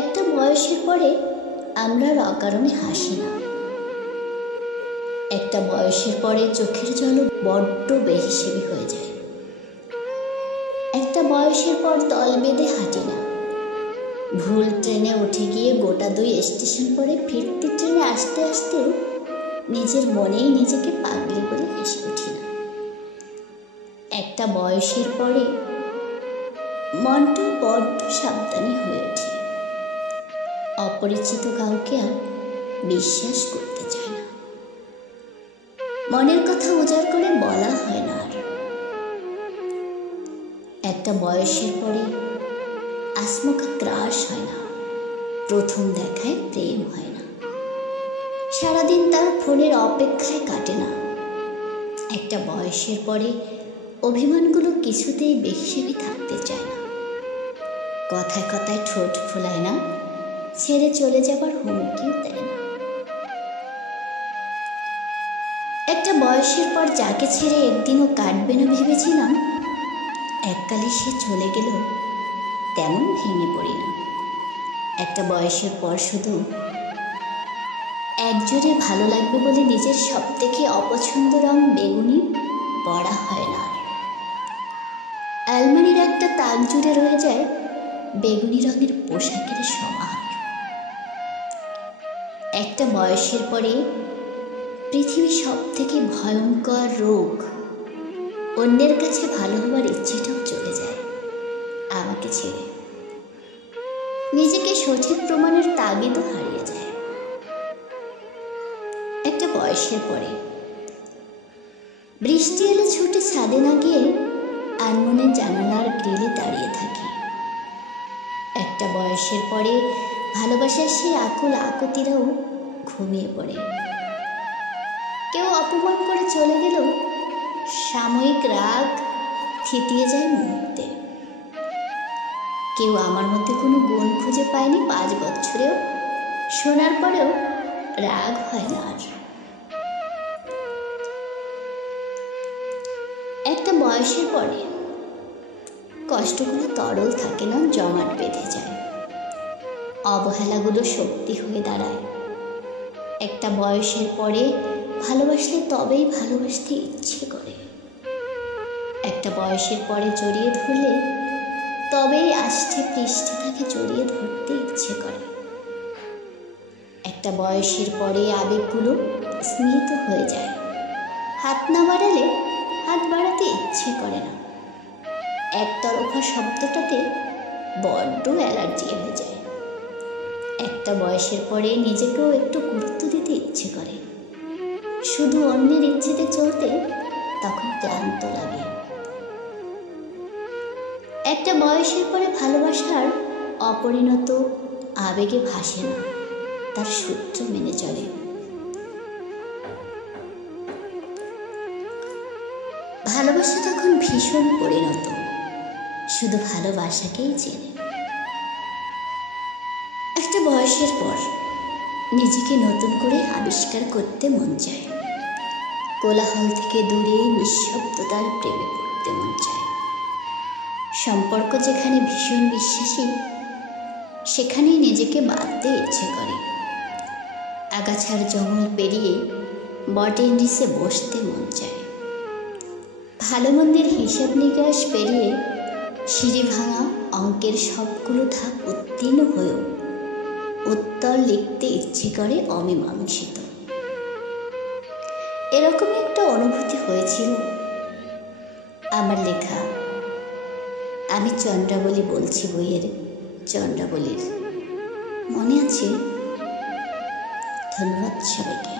একটা বয়সের পরে আমরা আর অকারণে হাসি না। একটা বয়সের পরে চোখের জল বড্ড বেহিসেবি হয়ে যায়। একটা বয়সের পর দল বেঁধে হাঁটি না। ভুল ট্রেনে উঠে গিয়ে গোটা 2 স্টেশন পরে ফিরতি ট্রেনে আসতে আসতে নিজের মনেই নিজেকে পাগলি বলে হেসে উঠি না। একটা বয়সের পরে মনটা বড্ড সাবধানী হয়ে ওঠে। অপরিচিত কাউকে আর বিশ্বাস করতে চায় না। মনের কথা উজাড় করে বলা হয় না আর। একটা বয়সের পরে আসমকা ক্রাশ হয় না। প্রথম দেখায় প্রেম হয় না। সারাদিন তার ফোনের অপেক্ষায় কাটে না। একটা বয়সের পরে অভিমানগুলো কিছুতেই বেহিসেবি থাকতে চায় না। কথায় কথায় ঠোঁট ফোলায় না, ছেড়ে চলে যাবার হুমকিও দেয় না। একটা বয়সের পর যাকে ছেড়ে একদিনও কাটবে না ভেবেছিলাম, এককালে সে চলে গেল তেমন ভেঙে পড়ি না। একটা বয়সের পর শুধু একজোড়ে ভালো লাগবে বলে নিজের সব থেকে অপছন্দ রং বেগুনি পড়া হয় না। আলমারির একটা তাক জুড়ে রয়ে যায় বেগুনি রঙের পোশাকের সমাহার। একটা বয়সের পরে পৃথিবী সব থেকে ভয়ঙ্কর রোগ, অন্যের কাছে ভালো হবার ইচ্ছেটাও চলে যায় আমাকে ছেড়ে। নিজেকে সঠিক প্রমাণের তাগিদও হারিয়ে যায়। একটা বয়সের পরে বৃষ্টি এলে ছুটে ছাদে না গিয়ে আনমনের জানালার গ্রিলে দাঁড়িয়ে থাকি। একটা বয়সের পরে ভালোবাসার সেই আকুল আকুতিরাও ঘুমিয়ে পড়ে। কেউ অপমান করে চলে গেলেও সাময়িক রাগ থিতিয়ে যায় মুহূর্তে। কেউ আমার মধ্যে কোনো গুণ খুঁজে পায়নি 5 বছরেও, শোনার পরেও রাগ হয় না আর। একটা বয়সের পরে কষ্টগুলো তরল থাকে না, জমাট বেঁধে যায়। অবহেলাগুলো শক্তি হয়ে দাঁড়ায়। একটা বয়সের পরে ভালোবাসলে তবেই ভালোবাসতে ইচ্ছে করে। একটা বয়সের পরে জড়িয়ে ধরলে তবেই আষ্টে পৃষ্ঠে তাকে জড়িয়ে ধরতে ইচ্ছে করে। একটা বয়সের পরে আবেগগুলো স্মিত হয়ে যায়। হাত না বাড়ালে হাত বাড়াতে ইচ্ছে করে না। একতরফা শব্দটাতে বড্ড অ্যালার্জি হয়ে যায়। একটা বয়সের পরে নিজেকেও একটু গুরুত্ব দিতে ইচ্ছে করে। শুধু অন্যের ইচ্ছেতে চলতে তখন ক্লান্ত লাগে। একটা বয়সের পরে ভালোবাসার অপরিণত আবেগে ভাসে না, তার সূত্র মেনে চলে। ভালোবাসা তখন ভীষণ পরিণত, শুধু ভালোবাসাকেই চেনে। একটা বয়সের পর নিজেকে নতুন করে আবিষ্কার করতে মন চায়। কোলাহল থেকে দূরে নিঃশব্দতার প্রেমে পড়তে মন চায়। সম্পর্ক যেখানে ভীষণ বিশ্বাসী, সেখানেই নিজেকে বাঁধতে ইচ্ছে করে। আগাছার জঙ্গল পেরিয়ে বটের নিচে বসতে মন চায়। ভালো মন্দের হিসাব নিকাশ পেরিয়ে সিঁড়ি ভাঙা অঙ্কের সবগুলো ধাপ উত্তীর্ণ হয়েও উত্তর লিখতে ইচ্ছে করে অমীমাংসিত। এরকম একটা অনুভূতি হয়েছিল আমার লেখা আমি চন্দ্রাবলী বলছি বইয়ের চন্দ্রাবলীর। মনে আছে? ধন্যবাদ সবাইকে।